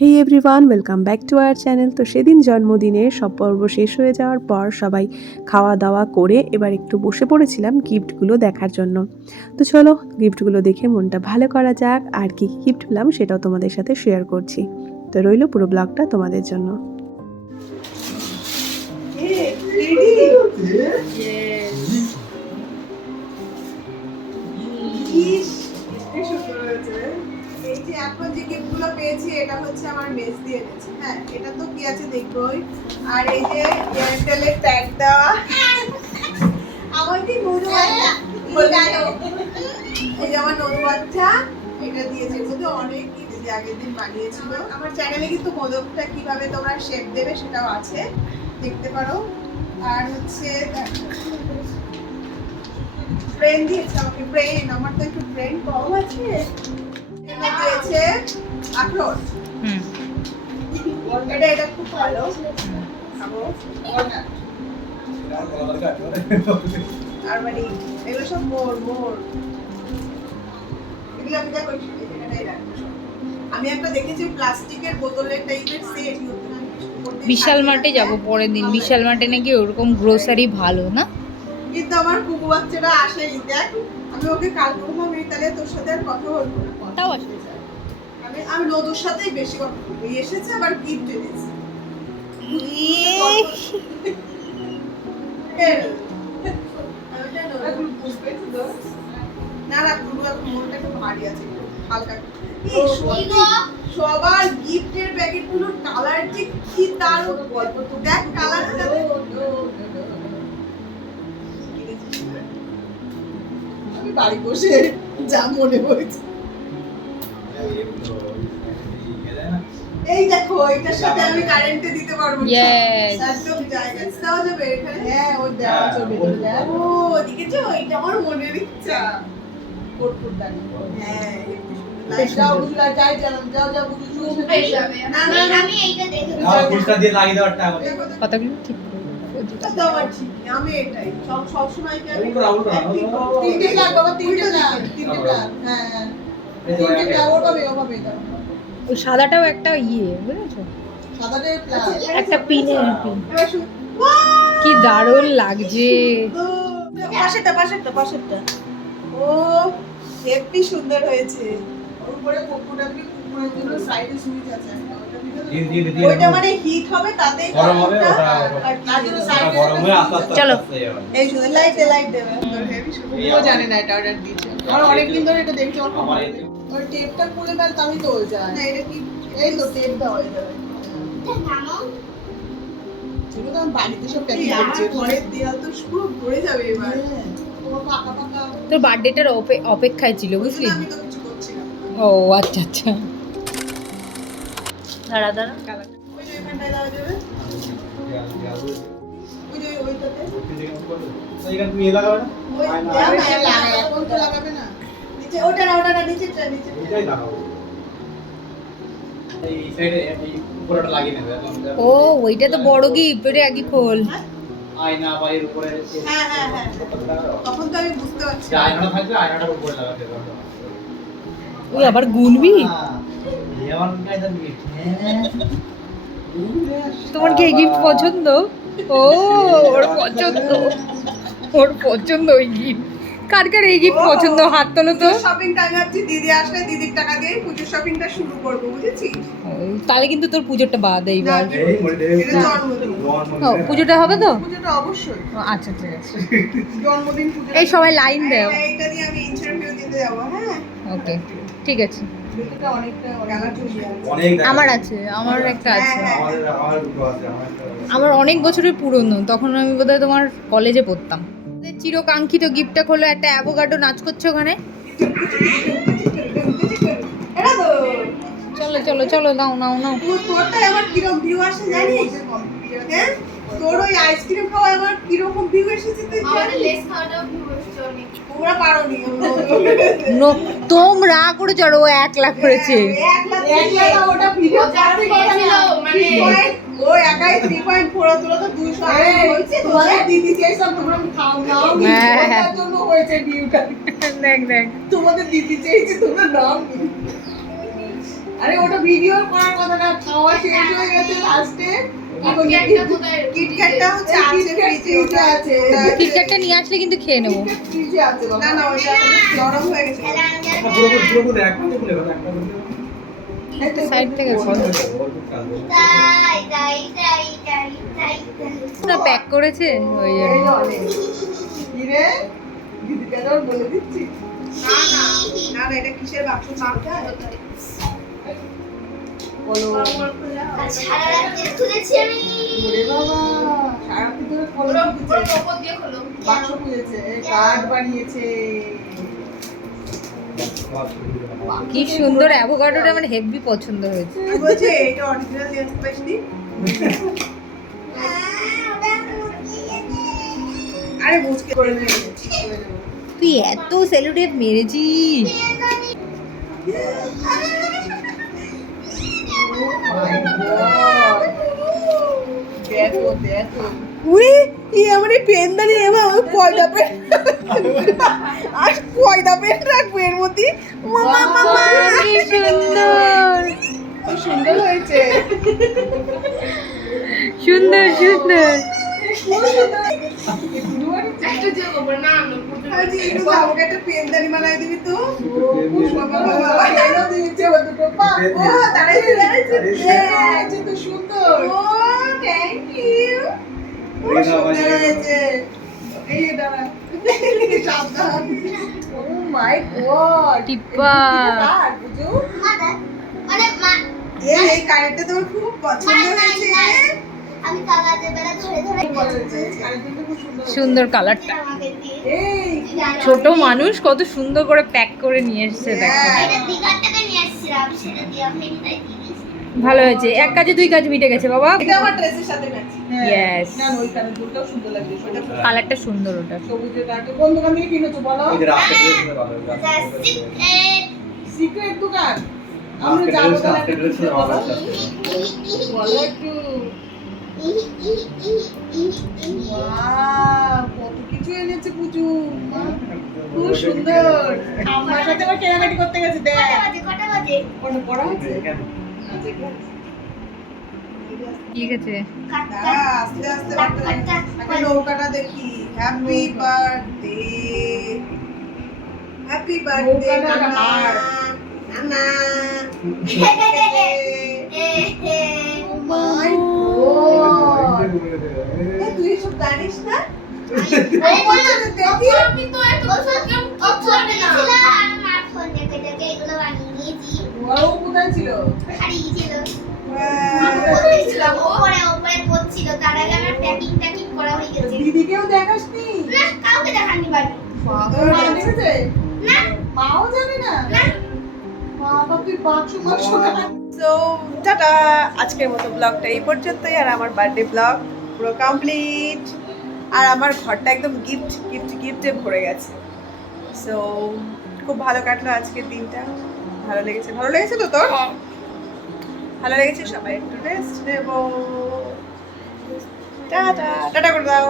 Hey everyone, welcome back to our channel. তো সেদিন জন্মদিনে সব পর্ব শেষ হয়ে যাওয়ার পর সবাই খাওয়া দাওয়া করে এবার একটু বসে পড়েছিলাম গিফটগুলো দেখার জন্য। তো চলো গিফটগুলো দেখে মনটা ভালো করা যাক, আর কী কী গিফট পেলাম সেটাও তোমাদের সাথে শেয়ার করছি। তো রইল পুরো ব্লগটা তোমাদের জন্য। এই যে এখন যে গিফটগুলো পেয়েছি এটা হচ্ছে আমার মেস দিয়ে এনেছে। হ্যাঁ, এটা তো কি আছে দেখবোই। আর এই যে এয়ারটেলের ট্যাগ দেওয়া আমার কি বুঝো এই যে আমার নতুন বাচ্চা এটা দিয়েছে। কিন্তু অনেক কিছু আগের দিন বানিয়েছিল। আমার চ্যানেলে কিন্তু মোদকটা কিভাবে তোমরা শেপ দেবে সেটাও আছে, দেখতে পারো। আর হচ্ছে ব্রেন দিয়েছে আমাকে, ব্রেন আমার তো একটু ব্রেন কম আছে। এটা দিয়েছে আখরোট। এটা খুব ভালো খাবো। আর মানে এগুলো সব মোর এগুলো আমি দেখো এখানেই রাখবো। আমি একটা দেখেছি প্লাস্টিকের বোতলের টাইপের সেট। বিশাল মার্টে যাব পরের দিন। বিশাল মার্টে নাকি ওরকম গ্রোসারি ভালো না, কিন্তু আমার কুকু বাচ্চাটা আসেই। দেখ আমি ওকে কাল বলবো আমি তাহলে তোর সাথে আর কথা বলবো না। তাও আসে। আমি নদুর সাথেই বেশি কথা বলবো। এসেছে আবার গিফট এনেছে। না না পুরো মনটা একটু ভারী আছে, হালকা। সবার গিফটের প্যাকেটগুলোর কালার যে কি তার গল্প তো দেখ কালারটা। আমি বাড়ি বসে যা মনে হয়েছে। এই দেখো এটার সাথে আমি কারেন্টে দিতে পারবো। Yes. একদম জায়গা দাও যাবে এখানে। হ্যাঁ ও দেওয়া যাবে। ও দেখেছো এটা আমার মনের ইচ্ছা। কোটকুট দানি। হ্যাঁ লাইট দাও বুঝলা যাই জানাম যাও যাও বুঝু না না আমি এইটা দেখে পুরস্কার দিয়ে লাগিয়ে দেওয়ার টাকা কথাগুলো ঠিক করে দাও আর ঠিক আমি এটাই সব সময় কি আমি উল্টো তিনটে লাখ বাবা তিনটে লাখ হ্যাঁ তিনটে লাখ ওভাবে দাও। ওই সাদাটাও একটা বুঝেছো, সাদাটা প্লাস একটা পিনের পিন। এবার শুন কি দারুণ লাগছে। পাশেরটা ও হেভি সুন্দর হয়েছে। ওর উপরে কোকুটা কি কুকুরের জন্য সাইডে সুইচ আছে। ওইটা মানে হিট হবে তাতেই গরম হবে। ওটা আর জন্য সাইডে গরম হয়ে আস্তে আস্তে চলো। এই শুধু লাইট দেবে হেভি সুন্দর। ও জানে না এটা অর্ডার দিয়েছে। আমার অনেক দিন ধরে এটা দেখছি। আমার ওই টেপটা খুলে ফেল তাহলেই তো হয়ে যায়। না এটা কি এই তো টেপ দেওয়া হয়ে যাবে। চলো তো বাড়িতে সব প্যাকিং করছে। ঘরের দেয়াল তো পুরো ভরে যাবে এবার। তোমার পাকা পাকা তোর বার্থডেটার অপেক্ষায় ছিল বুঝলি। আমি তো কিছু করছি না। ও আচ্ছা আচ্ছা, দাঁড়া দাঁড়া। ওই যে এখানটায় দেওয়া যাবে। ওই যে ওইটাতে এইখানে তুমি লাগাবে না? ওই দেওয়া লাগায় এখন তো লাগাবে না। নিচে ওটা না নিচেটা নিচে। এইটাই লাগাবো। এই সাইডে এই উপরটা লাগিয়ে নেবে এখন। ও ওইটা তো বড় গিফট, ওটা আগে খোল। আয়না বা এর উপরে হ্যাঁ তখন তো আমি বুঝতে পারছি। যে আয়নাটা থাকবে আয়নাটার উপরে লাগাতে হবে। ওই আবার গুনবি। এমন কায়দা গিফট। তোমার কি এই গিফট পছন্দ? ও ওর পছন্দ ওই গিফট। কার কার এই গিফট পছন্দ হাত তোলো তো। শপিং টাইম ভাবছি দিদি আসলে দিদির টাকা দিয়ে পুজোর শপিংটা শুরু করব বুঝেছিস। তাহলে কিন্তু তোর পুজোটা বাদ এইবার। এই মনে এটা জন্মদিন। ও পুজোটা হবে তো? পুজোটা অবশ্যই ও, আচ্ছা ঠিক আছে। জন্মদিন পুজো। এই সবাই লাইন দাও। এইটা দিয়ে আমি ইন্টারভিউ দিতে যাব। হ্যাঁ ওকে ঠিক আছে। এটা অনেকটা গালা চুষি আছে। অনেক আমার আছে, আমার একটা আছে। আমার দুটো আছে, আমার একটা। আমার অনেক বছরের পুরনো, তখন আমি বোধহয় তোমার কলেজে পড়তাম। চিরকাঙ্ক্ষিত গিফটটা হলো একটা অ্যাভোকাডো নাচ করছে ওখানে। এটা তো চলো চলো চলো, নাও নাও নাও। তোরটাই আমার কিরকম ভিউ আসে জানিস? হ্যাঁ তোর ওই আইসক্রিম খাওয়া আমার কিরকম ভিউ এসেছে তুই আমাদের লেস খাওয়াটাও ভিউ এসেছে অনেক। তোমরা পারোনি। তোমরা করে চড়ো, ও 1 লাখ করেছে। 1 লাখ ওটা ভিডিও চার্জ করেছিল, মানে ও একাই 3.4 তোরা তো 200 হয়েছে। তোমাদের দিদি চাইছিলাম তোমরা খাও নাও ওটার জন্য হয়েছে ভিউটা। দেখ দেখ, তোমাদের দিদি চাইছে তোমরা নাও। আরে ওটা ভিডিও করার কথা না, খাওয়া শেষ হয়ে গেছে লাস্টে। কিটক্যাটটা কোথায়? কিটক্যাটটা হচ্ছে আছে ফ্রিজে আছে। কিটক্যাটটা নিয়ে আসলে কিন্তু খেয়ে নেবো। ফ্রিজে আছে বাবা। না না ওটা নরম হয়ে গেছে। পুরো এক পাতে খুলে গেল, এক পাতে খুলে গেল। একটা সাইড থেকে তাই তাই তাই তাই তাই তাই। না প্যাক করেছে ওই এই জন্য। অনেক। কি রে? দিদিকে তো বলে দিচ্ছি। না না না না এটা কিসের বাক্স চাপটা? বলো। আজ সারা রাত খুলেছি আমি। ওরে বাবা, সারাদিন ধরে ওর কলম ওপর খুঁজেছে। ওপর দিয়ে খোলো। বাক্স খুঁজেছে, কার্ড বানিয়েছে। কি সুন্দর অ্যাভোকাডোটা আমার হেভি পছন্দ হয়েছে। আমি বলছি এটা অরিজিনাল লেন্স পাইনি। আরে বুঝকে করে নেবে। তুই এত সেলুটেপ মেরেছিস। দেখো দেখো। উই কি আমার এই পেনদানি এবার কয়টা পেন আর কয়টা পেন রাখবে এর মধ্যে? মামা মামা কি সুন্দর কি সুন্দর হয়েছে। সুন্দর সুন্দর। একটা যে ওপর না না পুরো আজকে একটু আমাকে একটা পেনদানি বানাই দিবি তো? বাবা বাবা কেন দিয়েছে ও দুটো পা? ও দাঁড়াইছে দাঁড়াইছে। এই তো সুন্দর। ও থ্যাংক ইউ। ও সুন্দর হয়েছে। এই দাঁড়া। সাবধান। ও মাই গড। টিপ্পা। বুঝু? মানে মা এই কানেরটা তোমার খুব পছন্দ হয়েছে। আমি কাকাতে বেলা ধরে ধরে খুব পছন্দ হয়েছে। কানেরটা খুব সুন্দর। সুন্দর কালারটা। আমাকে দিয়ে এই ছোট মানুষ কত সুন্দর করে প্যাক করে নিয়ে এসেছে দেখো। এটা দীঘার থেকে নিয়ে এসেছিলাম, সেটা দিয়ে ফেরি তাই দিয়ে দিয়েছি। ভালো হয়েছে, এক কাজে দুই কাজ মিটে গেছে বাবা। এটা আমার ড্রেসের সাথে ম্যাচ। Yes. না ওই কানের দুলটাও সুন্দর লাগছে। ওটা কালারটা সুন্দর ওটা। সবুজের কাটে কোন দোকান থেকে কিনেছো বলো? এদের আজকে ড্রেস ভালো The secret. সিক্রেট দোকান। আমরা আজকে যাবো ড্রেস তাহলে আজকে একটা ড্রেস কিছু ভালো বলো। বলো একটু। ওয়াও, কত কিছু এনেছে পুজু। খুব সুন্দর। আমার সাথে আবার কেনাকাটি করতে গেছে দেখ। কটা বাজে? কোনো পড়া হচ্ছে? এখানে আচ্ছা, ঠিক আছে। ঠিক আছে। দাঁড়া, আস্তে আস্তে আগে নৌকাটা দেখি। হ্যাপি বার্থডে, হ্যাপি বার্থডে নানা। Oh my God! এ, তুই এসব জানিস না? দেখি। আমি তো এত বছর কেউ কিচ্ছু আনে না। আমার ফোন দেখে দেখে এগুলো বানিয়ে নিয়েছি। ও কোথায় ছিল? হারিয়ে ছিল। Wow! ওপরে পড়ছিল, তার আগে আমার প্যাকিং করা হয়ে গেছে। দিদিকেও দেখাসনি? না, কাউকে দেখানি বাড়ি। মা দেখেছে? না, মাও জানে না? না। বাবা তুই বাক্স সো টাটা, আজকের মতো ব্লগটা এই পর্যন্তই। আর আমার বার্থডে ব্লগ পুরো কমপ্লিট। আর আমার ঘরটা একদম গিফটে ভরে গেছে। সো খুব ভালো কাটলো আজকের দিনটা। ভালো লেগেছে তো তোর? ভালো লেগেছে। সবাই একটু রেস্ট নেবো। টাটা টাটা করে দাও।